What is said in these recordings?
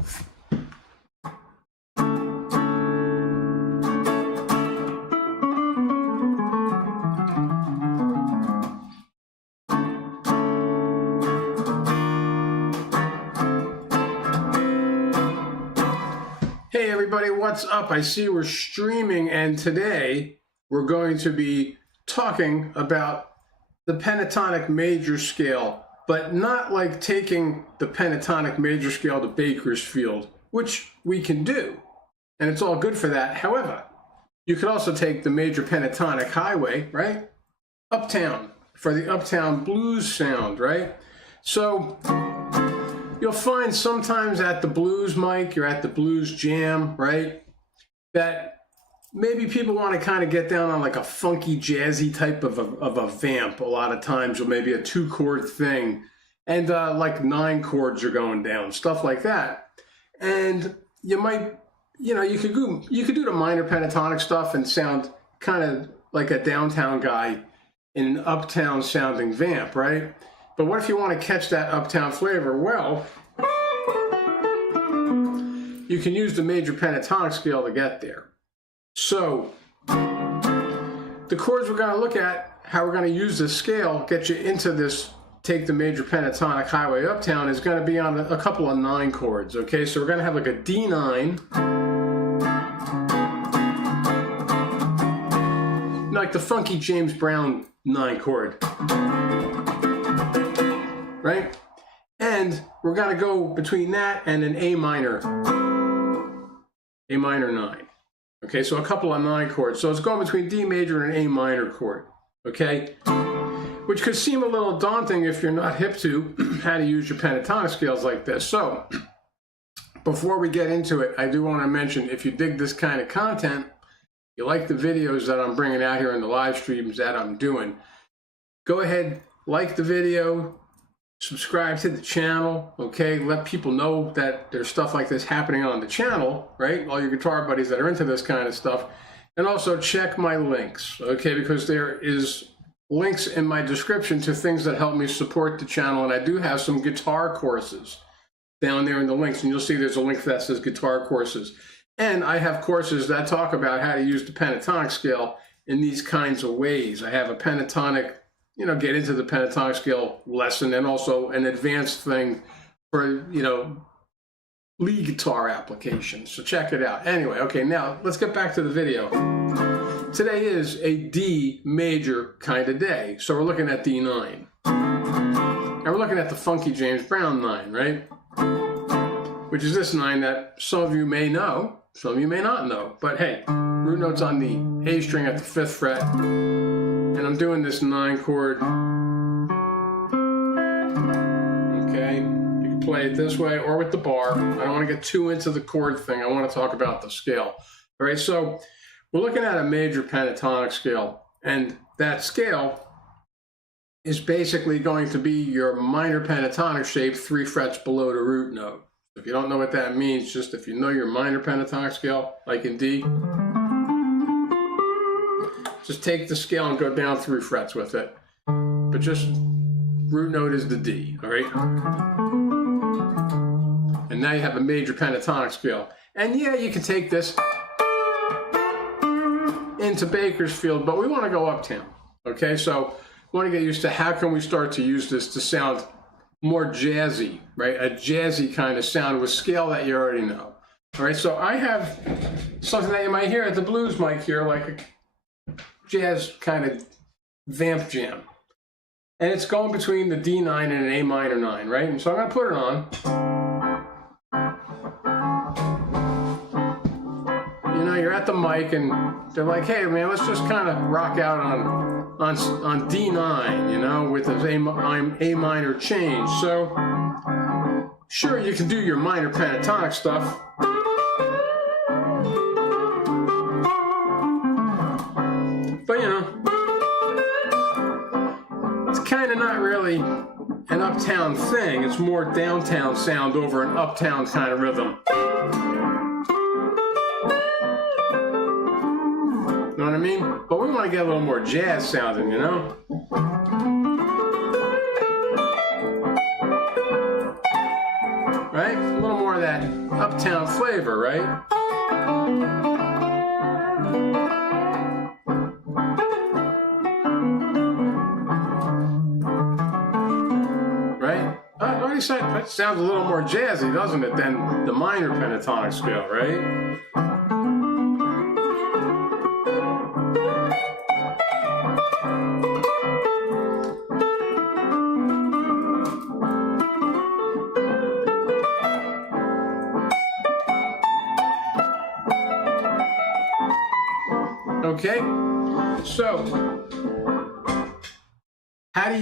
Hey everybody, what's up? I see we're streaming, and today we're going to be talking about the pentatonic major scale, but not like taking the pentatonic major scale to Bakersfield, which we can do, and it's all good for that. However, you could also take the major pentatonic highway, right? Uptown, for the Uptown blues sound, right? So you'll find sometimes at the blues mic, you're at the blues jam, right? That maybe people want to kind of get down on like a funky jazzy type of a vamp a lot of times, or maybe a 2-chord thing. And like 9 chords are going down, stuff like that. And you might, you could do the minor pentatonic stuff and sound kind of like a downtown guy in an uptown sounding vamp, right? But what if you want to catch that uptown flavor? Well, you can use the major pentatonic scale to get there. So the chords we're going to look at, how we're going to use this scale, get you into this, take the major pentatonic highway uptown, is going to be on a couple of 9 chords, okay? So we're going to have like a D9, like the funky James Brown 9 chord. Right? And we're going to go between that and an A minor 9. Okay, so a couple of 9 chords. So it's going between D major and an A minor chord. Okay? Which could seem a little daunting if you're not hip to how to use your pentatonic scales like this. So before we get into it, I do want to mention, if you dig this kind of content, you like the videos that I'm bringing out here in the live streams that I'm doing, go ahead, like the video, subscribe to the channel, okay? Let people know that there's stuff like this happening on the channel, right? All your guitar buddies that are into this kind of stuff. And also check my links, okay? Because there is links in my description to things that help me support the channel. And I do have some guitar courses down there in the links. And you'll see there's a link that says guitar courses. And I have courses that talk about how to use the pentatonic scale in these kinds of ways. I have a pentatonic, get into the pentatonic scale lesson, and also an advanced thing for, lead guitar applications. So check it out. Anyway, okay, now let's get back to the video. Today is a D major kind of day. So we're looking at D9. And we're looking at the funky James Brown 9, right? Which is this 9 that some of you may know, some of you may not know. But hey, root note's on the A string at the 5th fret. And I'm doing this 9 chord. Okay, you can play it this way or with the bar. I don't want to get too into the chord thing. I want to talk about the scale. All right, so we're looking at a major pentatonic scale, and that scale is basically going to be your minor pentatonic shape 3 frets below the root note. If you don't know what that means, just if you know your minor pentatonic scale, like in D, just take the scale and go down 3 frets with it. But just root note is the D, all right? And now you have a major pentatonic scale. And yeah, you can take this into Bakersfield, but we want to go uptown, okay? So we want to get used to how can we start to use this to sound more jazzy, right? A jazzy kind of sound with scale that you already know. All right, so I have something that you might hear at the blues mic here, like a jazz kind of vamp jam. And it's going between the D9 and an A minor 9, right? And so I'm going to put it on. You're at the mic and they're like, hey man, let's just kind of rock out on D9, with an A minor change. So sure, you can do your minor pentatonic stuff. But it's kind of not really an uptown thing. It's more downtown sound over an uptown kind of rhythm. Know what I mean? But we want to get a little more jazz sounding, Right? A little more of of that Uptown flavor, right? That sounds a little more jazzy, doesn't it, than the minor pentatonic scale, right? Okay, so how do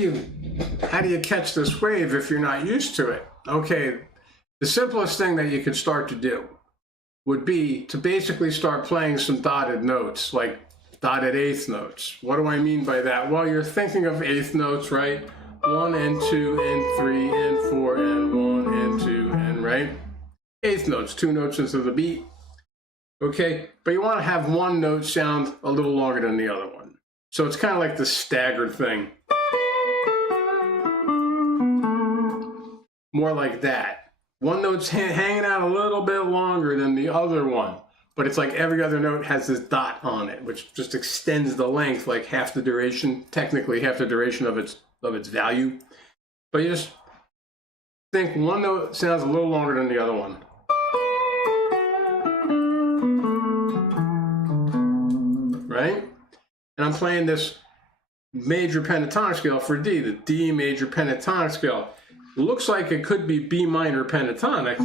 you catch this wave if you're not used to it? Okay, the simplest thing that you could start to do would be to basically start playing some dotted notes, like dotted eighth notes. What do I mean by that? Well, you're thinking of eighth notes, right? 1 and 2 and 3 and 4 and 1 and 2 and, right? Eighth notes, 2 notes into the beat. Okay, but you want to have one note sound a little longer than the other one. So it's kind of like the staggered thing. More like that. One note's hanging out a little bit longer than the other one, but it's like every other note has this dot on it, which just extends the length, like half the duration, technically half the duration of its value. But you just think one note sounds a little longer than the other one. Right? And I'm playing this major pentatonic scale for D, the D major pentatonic scale. It looks like it could be B minor pentatonic,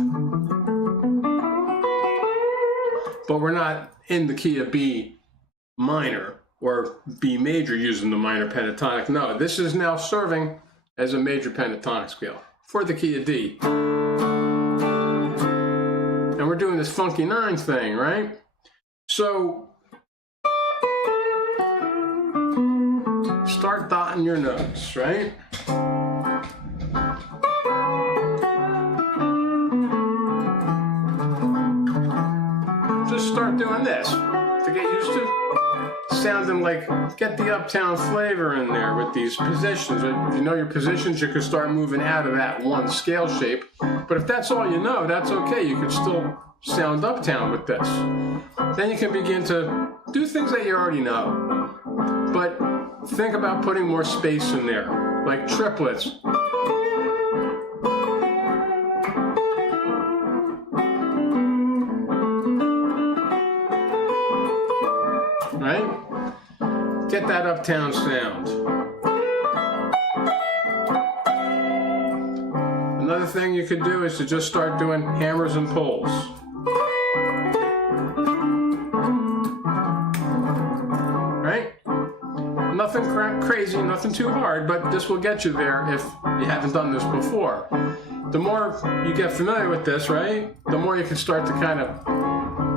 but we're not in the key of B minor or B major using the minor pentatonic. No, this is now serving as a major pentatonic scale for the key of D. And we're doing this funky 9 thing, right? So start dotting your notes, right? Just start doing this to get used to sounding like, get the Uptown flavor in there with these positions. If you know your positions, you can start moving out of that one scale shape. But if that's all you know, that's okay. You can still sound Uptown with this. Then you can begin to do things that you already know. But think about putting more space in there, like triplets. Right? Get that Uptown sound. Another thing you could do is to just start doing hammers and pulls. Right? Nothing crazy, nothing too hard, but this will get you there if you haven't done this before. The more you get familiar with this, right, the more you can start to kind of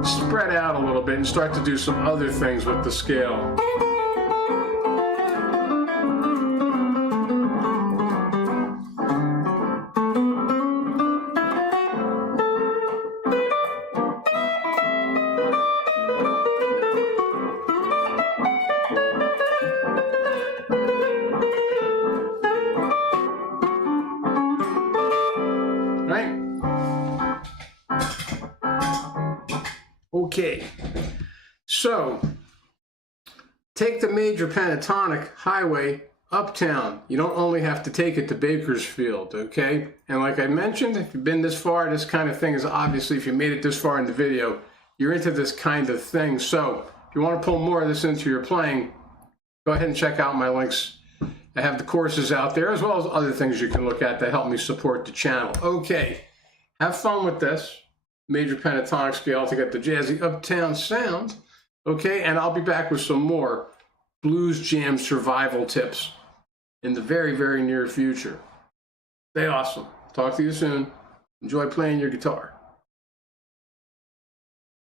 spread out a little bit and start to do some other things with the scale. Okay, so take the major pentatonic highway Uptown. You don't only have to take it to Bakersfield, okay? And like I mentioned, if you've been this far, this kind of thing is obviously, if you made it this far in the video, you're into this kind of thing. So if you want to pull more of this into your playing, go ahead and check out my links. I have the courses out there, as well as other things you can look at that help me support the channel. Okay, have fun with this major pentatonic scale to get the jazzy Uptown sound, okay? And I'll be back with some more blues jam survival tips in the very, very near future. Stay awesome. Talk to you soon. Enjoy playing your guitar.